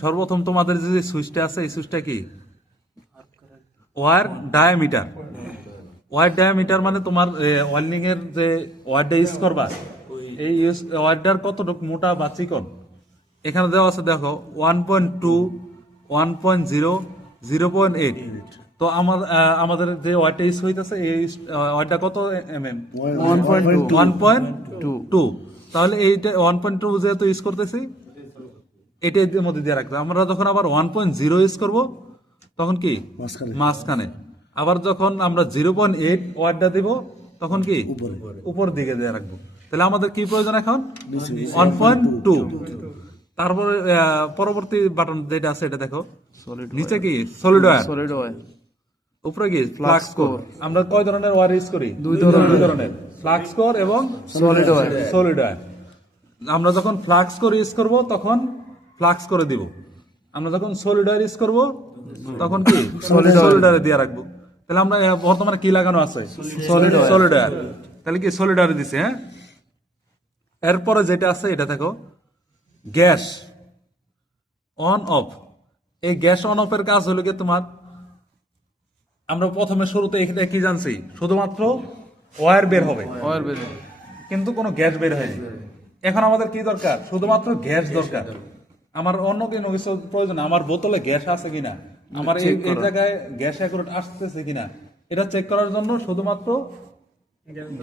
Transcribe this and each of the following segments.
সর্বপ্রথম তোমাদের যে সুইচটা আছে এই সুইচটা কি ওয়ার ডায়ামিটার। ওয়ার ডায়ামিটার মানে তোমার ওয়েল্ডিং এর যে ওয়ারটা ইউজ করবা এই ওয়ারটার কতটুকু মোটা বা চিকন এখানে দেওয়া আছে দেখো 1.2 1.0 0.8। তো আমাদের যে ওয়ারটা ইউজ হইতেছে এই ওয়ারটা কত mm 1.2। তাহলে এইটা 1.2 যেহেতু ইউজ করতেছি এটার মধ্যে দিয়ে রাখবে। আমরা যখন আবার 1.0 ইউজ করব তখন কি মাঝখানে, আবার যখন আমরা 0.8 ওয়াটটা দিব তখন কি উপর দিকে দিয়ে রাখবো। তাহলে আমাদের কি প্রয়োজন এখন 1.2। তারপরে পরবর্তী বাটন যেটা আছে এটা দেখো নিচে কি সলিড ওয়্যার, উপরে কি ফ্লাক্স কোর। আমরা কয় ধরনের ওয়্যার ইউজ করি? দুই ধরনের, ফ্লাক্স কোর এবং সলিড ওয়্যার। আমরা যখন ফ্লাক্স কোর ইউজ করব তখন ফ্লাক্স করে দিব, আমরা যখন সলিড ওয়্যার ইউজ করব তখন কি সলিড ওয়্যার দিয়ে রাখবো। তাহলে আমরা বর্তমানে কি লাগানো আছে? Solid wire. তাহলে কি সলিড ওয়্যার দিছে। হ্যাঁ, এরপরে যেটা আছে এটা দেখো গ্যাস অন অফ। এই গ্যাস অন অফ এর কাজ হলো কি তোমার, আমরা প্রথমে শুরুতে এখানে কি জানছি শুধুমাত্র ওয়্যার বের হবে কিন্তু কোনো গ্যাস বের হয়নি। এখন আমাদের কি দরকার? শুধুমাত্র গ্যাস দরকার। আমার অন্য কোনো কিছু প্রয়োজন, আমার বোতলে গ্যাস আছে কিনা, আমার এই জায়গায় গ্যাস অ্যাকুরেট আসতেছে কিনা এটা চেক করার জন্য শুধুমাত্র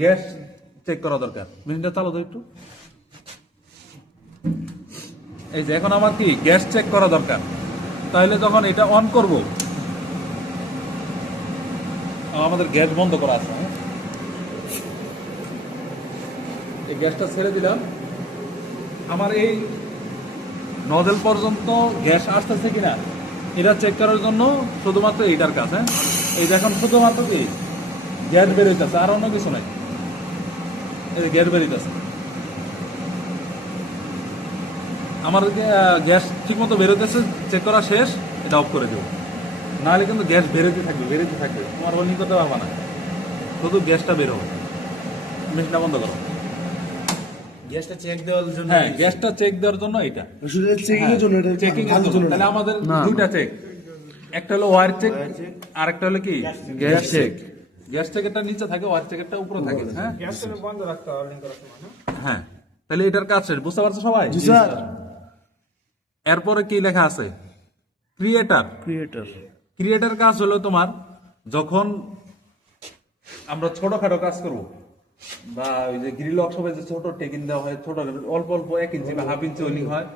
গ্যাস চেক করা দরকার। মেশিনটা চালু দাও একটু। এই যে এখন আমার কি গ্যাস চেক করা দরকার। তাহলে যখন এটা অন করব আমাদের গ্যাস বন্ধ করা আছে। এই গ্যাসটা ছেড়ে দিলাম, আমার এই নজল পর্যন্ত গ্যাস আসতেছে কিনা এটা চেক করার জন্য শুধুমাত্র এইটার কাজ। হ্যাঁ, এই দেখুন শুধুমাত্র কি গ্যাস বেরোইতেছে, আর অন্য কিছু নাই। এই গ্যাস বেরোইতেছে, আমার গ্যাস ঠিক মতো বেরোতেছে, চেক করা শেষ, এটা অফ করে দেবো। নাহলে কিন্তু গ্যাস বেরোতে থাকবে তোমার বলি করতে পারবা না, শুধু গ্যাসটা বের হবে। মেশিনটা বন্ধ করো। গ্যাসটা চেক দেওয়ার জন্য, হ্যাঁ গ্যাসটা চেক দেওয়ার জন্য এটা চেকিং এর জন্য। তাহলে আমাদের দুইটা চেক, একটা হলো ওয়্যার চেক আর একটা হলো কি গ্যাস চেক। গ্যাস চেকেরটা নিচে থাকে, ওয়্যার চেকেরটা উপরে থাকে। হ্যাঁ, গ্যাসটা বন্ধ রাখতে হবে ওয়েল্ডিং করার সময় না? হ্যাঁ, তাহলে এটার কাজ শেষ। বুঝতে পারছো সবাই? জি স্যার। এরপরে কি লেখা আছে? ক্রিয়েটার কাজ হলো তোমার যখন আমরা ছোটখাটো কাজ করব বা ওই যে গ্রিল ওয়ার্কশপে যে ছোট টেকিং দেওয়া হয়, ছোট অল্প অল্প 1 ইঞ্চি বা হাফ ইঞ্চি ওয়েল্ডিং হয়,